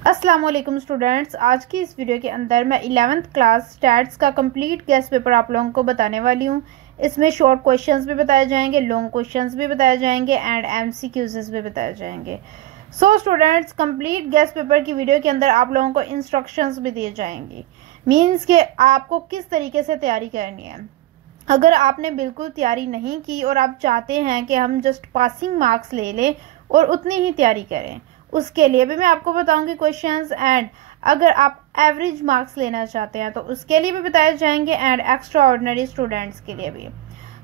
अस्सलाम वालेकुम स्टूडेंट्स। आज की इस वीडियो के अंदर मैं 11th क्लास स्टैट्स का कंप्लीट गेस्ट पेपर आप लोगों को बताने वाली हूँ। इसमें शॉर्ट क्वेश्चंस भी बताए जाएंगे, लॉन्ग क्वेश्चंस भी बताए जाएंगे एंड एमसीक्यूज़ भी बताए जाएंगे। So students, complete guest paper की वीडियो के अंदर आप लोगों को इंस्ट्रक्शंस भी दिए जाएंगी, मीन्स कि आपको किस तरीके से तैयारी करनी है। अगर आपने बिल्कुल तैयारी नहीं की और आप चाहते हैं कि हम जस्ट पासिंग मार्क्स ले लें और उतनी ही तैयारी करें, उसके लिए भी मैं आपको बताऊंगी क्वेश्चंस। एंड अगर आप एवरेज मार्क्स लेना चाहते हैं तो उसके लिए भी बताए जाएंगे एंड एक्स्ट्रा ऑर्डिनरी स्टूडेंट्स के लिए भी।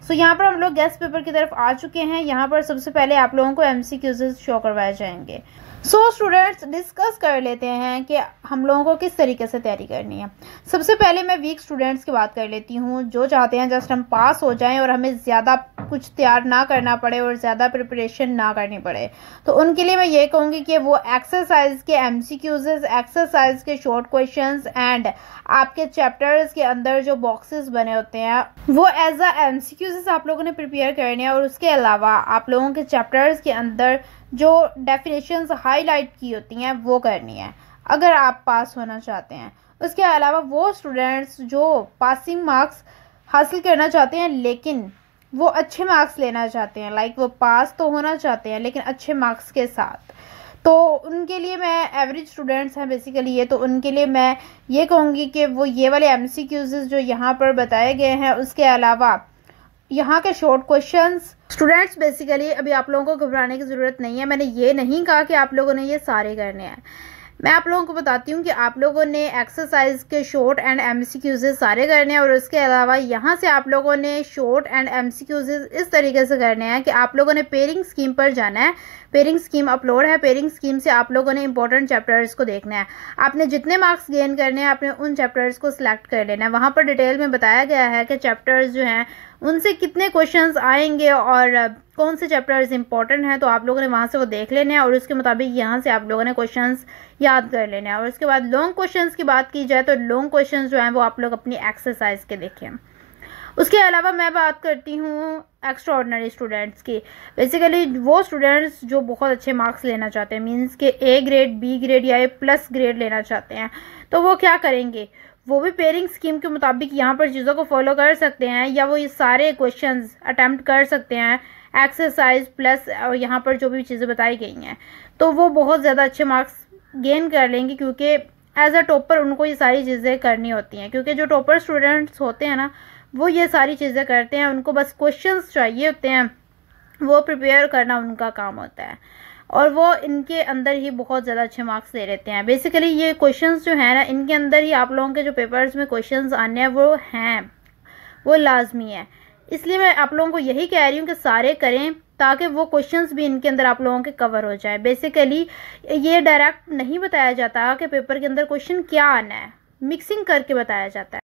सो यहाँ पर हम लोग गेस्ट पेपर की तरफ आ चुके हैं। यहाँ पर सबसे पहले आप लोगों को एमसीक्यूज़ शो करवाए जाएंगे। सो स्टूडेंट्स, डिस्कस कर लेते हैं कि हम लोगों को किस तरीके से तैयारी करनी है। सबसे पहले मैं वीक स्टूडेंट्स की बात कर लेती हूँ, जो चाहते हैं जस्ट हम पास हो जाएं और हमें ज़्यादा कुछ तैयार ना करना पड़े और ज़्यादा प्रिपरेशन ना करनी पड़े। तो उनके लिए मैं ये कहूँगी कि वो एक्सरसाइज के एमसीक्यूज़, एक्सरसाइज के शॉर्ट क्वेश्चंस एंड आपके चैप्टर्स के अंदर जो बॉक्सेस बने होते हैं वो एज अ एमसीक्यूज़ आप लोगों ने प्रिपेयर करने हैं। और उसके अलावा आप लोगों के चैप्टर्स के अंदर जो डेफिनेशंस हाईलाइट की होती हैं वो करनी है अगर आप पास होना चाहते हैं। उसके अलावा वो स्टूडेंट्स जो पासिंग मार्क्स हासिल करना चाहते हैं लेकिन वो अच्छे मार्क्स लेना चाहते हैं, लाइक वो पास तो होना चाहते हैं लेकिन अच्छे मार्क्स के साथ, तो उनके लिए मैं एवरेज स्टूडेंट्स हैं बेसिकली ये, तो उनके लिए मैं ये कहूँगी कि वो ये वाले एमसीक्यूज़ जो यहाँ पर बताए गए हैं, उसके अलावा यहाँ के शॉर्ट क्वेश्चंस। स्टूडेंट्स बेसिकली अभी आप लोगों को घबराने की ज़रूरत नहीं है। मैंने ये नहीं कहा कि आप लोगों ने ये सारे करने हैं। मैं आप लोगों को बताती हूँ कि आप लोगों ने एक्सरसाइज के शॉर्ट एंड एमसीक्यूज़ सारे करने हैं और उसके अलावा यहाँ से आप लोगों ने शॉर्ट एंड एमसीक्यूज़ इस तरीके से करने हैं कि आप लोगों ने पेयरिंग स्कीम पर जाना है। पेयरिंग स्कीम अपलोड है, पेयरिंग स्कीम से आप लोगों ने इंपॉर्टेंट चैप्टर्स को देखना है। आपने जितने मार्क्स गेन करने हैं आपने उन चैप्टर्स को सिलेक्ट कर लेना है। वहाँ पर डिटेल में बताया गया है कि चैप्टर्स जो हैं उनसे कितने क्वेश्चंस आएंगे और कौन से चैप्टर्स इंपॉर्टेंट हैं, तो आप लोगों ने वहाँ से वो देख लेने हैं और उसके मुताबिक यहाँ से आप लोगों ने क्वेश्चंस याद कर लेने हैं। और उसके बाद लॉन्ग क्वेश्चंस की बात की जाए तो लॉन्ग क्वेश्चंस जो हैं वो आप लोग अपनी एक्सरसाइज के देखें। उसके अलावा मैं बात करती हूँ एक्स्ट्रा ऑर्डिनरी स्टूडेंट्स की। बेसिकली वो स्टूडेंट्स जो बहुत अच्छे मार्क्स लेना चाहते हैं, मीन्स के ए ग्रेड, बी ग्रेड या ए प्लस ग्रेड लेना चाहते हैं, तो वो क्या करेंगे, वो भी पेयरिंग स्कीम के मुताबिक यहाँ पर चीज़ों को फॉलो कर सकते हैं या वो ये सारे क्वेश्चंस अटैम्प्ट कर सकते हैं एक्सरसाइज प्लस और यहाँ पर जो भी चीज़ें बताई गई हैं, तो वो बहुत ज़्यादा अच्छे मार्क्स गेन कर लेंगे क्योंकि एज अ टॉपर उनको ये सारी चीज़ें करनी होती हैं। क्योंकि जो टॉपर स्टूडेंट्स होते हैं ना वो ये सारी चीज़ें करते हैं, उनको बस क्वेश्चंस चाहिए होते हैं, वो प्रिपेयर करना उनका काम होता है और वो इनके अंदर ही बहुत ज़्यादा अच्छे मार्क्स ले लेते हैं। बेसिकली ये क्वेश्चंस जो है ना इनके अंदर ही आप लोगों के जो पेपर्स में क्वेश्चंस आने हैं वो लाजमी है। इसलिए मैं आप लोगों को यही कह रही हूँ कि सारे करें ताकि वो क्वेश्चंस भी इनके अंदर आप लोगों के कवर हो जाए। बेसिकली ये डायरेक्ट नहीं बताया जाता कि पेपर के अंदर क्वेश्चन क्या आना है, मिक्सिंग करके बताया जाता है।